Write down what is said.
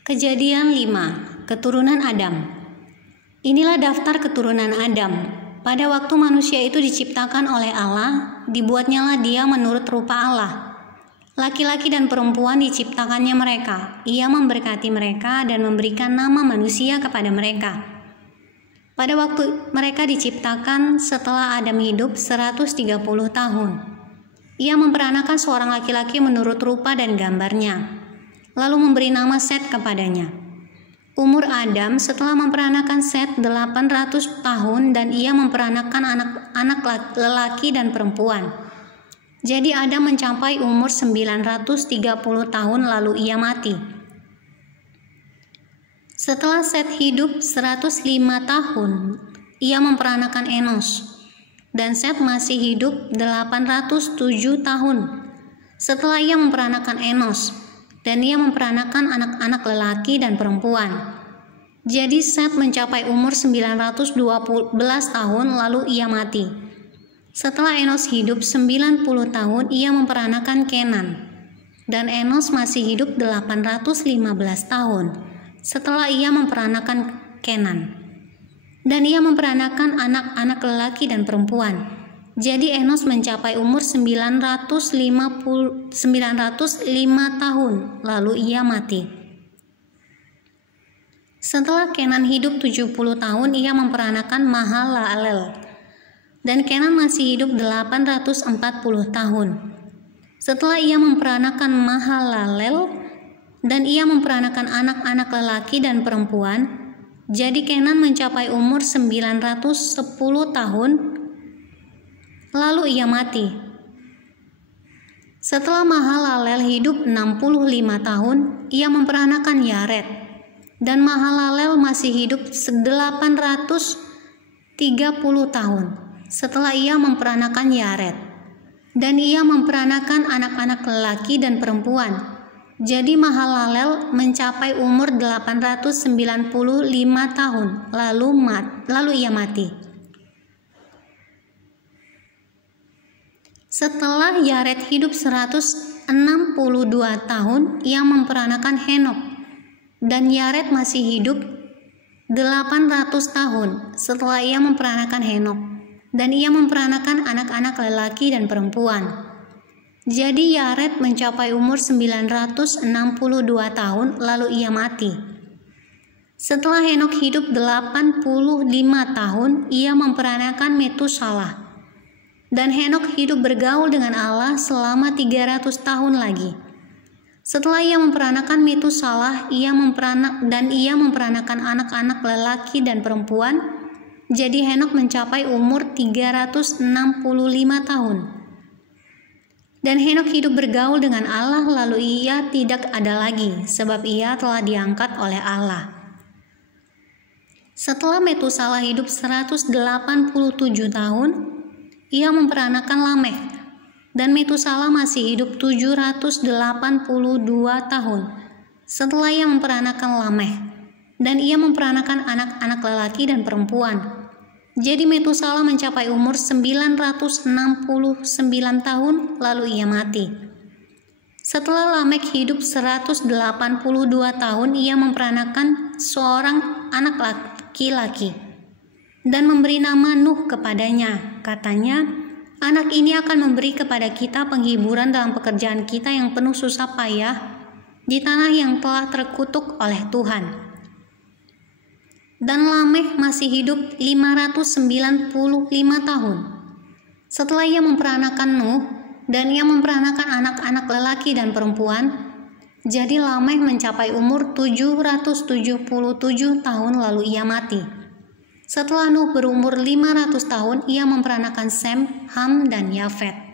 Kejadian 5. Keturunan Adam. Inilah daftar keturunan Adam. Pada waktu manusia itu diciptakan oleh Allah, dibuatnyalah dia menurut rupa Allah. Laki-laki dan perempuan diciptakannya mereka. Ia memberkati mereka dan memberikan nama manusia kepada mereka. Pada waktu mereka diciptakan, setelah Adam hidup 130 tahun. Ia memperanakan seorang laki-laki menurut rupa dan gambarnya, lalu memberi nama Set kepadanya. Umur Adam setelah memperanakan Set 800 tahun dan ia memperanakan anak lelaki dan perempuan. Jadi Adam mencapai umur 930 tahun lalu ia mati. Setelah Set hidup 105 tahun, ia memperanakan Enos. Dan Set masih hidup 807 tahun. Setelah ia memperanakan Enos, dan ia memperanakan anak-anak lelaki dan perempuan. Jadi Set mencapai umur 912 tahun lalu ia mati. Setelah Enos hidup 90 tahun, ia memperanakan Kenan. Dan Enos masih hidup 815 tahun setelah ia memperanakan Kenan. Dan ia memperanakan anak-anak lelaki dan perempuan. Jadi Enos mencapai umur 905 tahun lalu ia mati. Setelah Kenan hidup 70 tahun, ia memperanakan Mahalalel. Dan Kenan masih hidup 840 tahun. Setelah ia memperanakan Mahalalel dan ia memperanakan anak-anak lelaki dan perempuan, jadi Kenan mencapai umur 910 tahun lalu ia mati. Setelah Mahalalel hidup 65 tahun, ia memperanakan Yared. Dan Mahalalel masih hidup 830 tahun setelah ia memperanakan Yared. Dan ia memperanakan anak-anak lelaki dan perempuan. Jadi Mahalalel mencapai umur 895 tahun lalu ia mati. Setelah Yared hidup 162 tahun, ia memperanakan Henok. Dan Yared masih hidup 800 tahun setelah ia memperanakan Henok. Dan ia memperanakan anak-anak lelaki dan perempuan. Jadi Yared mencapai umur 962 tahun lalu ia mati. Setelah Henok hidup 85 tahun, ia memperanakan Metusalah. Dan Henok hidup bergaul dengan Allah selama 300 tahun lagi. Setelah ia memperanakan Metusalah, ia memperanakan anak-anak lelaki dan perempuan. Jadi Henok mencapai umur 365 tahun. Dan Henok hidup bergaul dengan Allah lalu ia tidak ada lagi, sebab ia telah diangkat oleh Allah. Setelah Metusalah hidup 187 tahun, ia memperanakan Lamekh. Dan Metusalah masih hidup 782 tahun setelah ia memperanakan Lamekh. Dan ia memperanakan anak-anak lelaki dan perempuan. Jadi Metusalah mencapai umur 969 tahun lalu ia mati. Setelah Lamekh hidup 182 tahun, ia memperanakan seorang anak laki-laki dan memberi nama Nuh kepadanya. Katanya, anak ini akan memberi kepada kita penghiburan dalam pekerjaan kita yang penuh susah payah di tanah yang telah terkutuk oleh Tuhan. Dan Lamekh masih hidup 595 tahun setelah ia memperanakan Nuh dan ia memperanakan anak-anak lelaki dan perempuan. Jadi Lamekh mencapai umur 777 tahun lalu ia mati. Setelah Nuh berumur 500 tahun, ia memperanakan Sem, Ham, dan Yafet.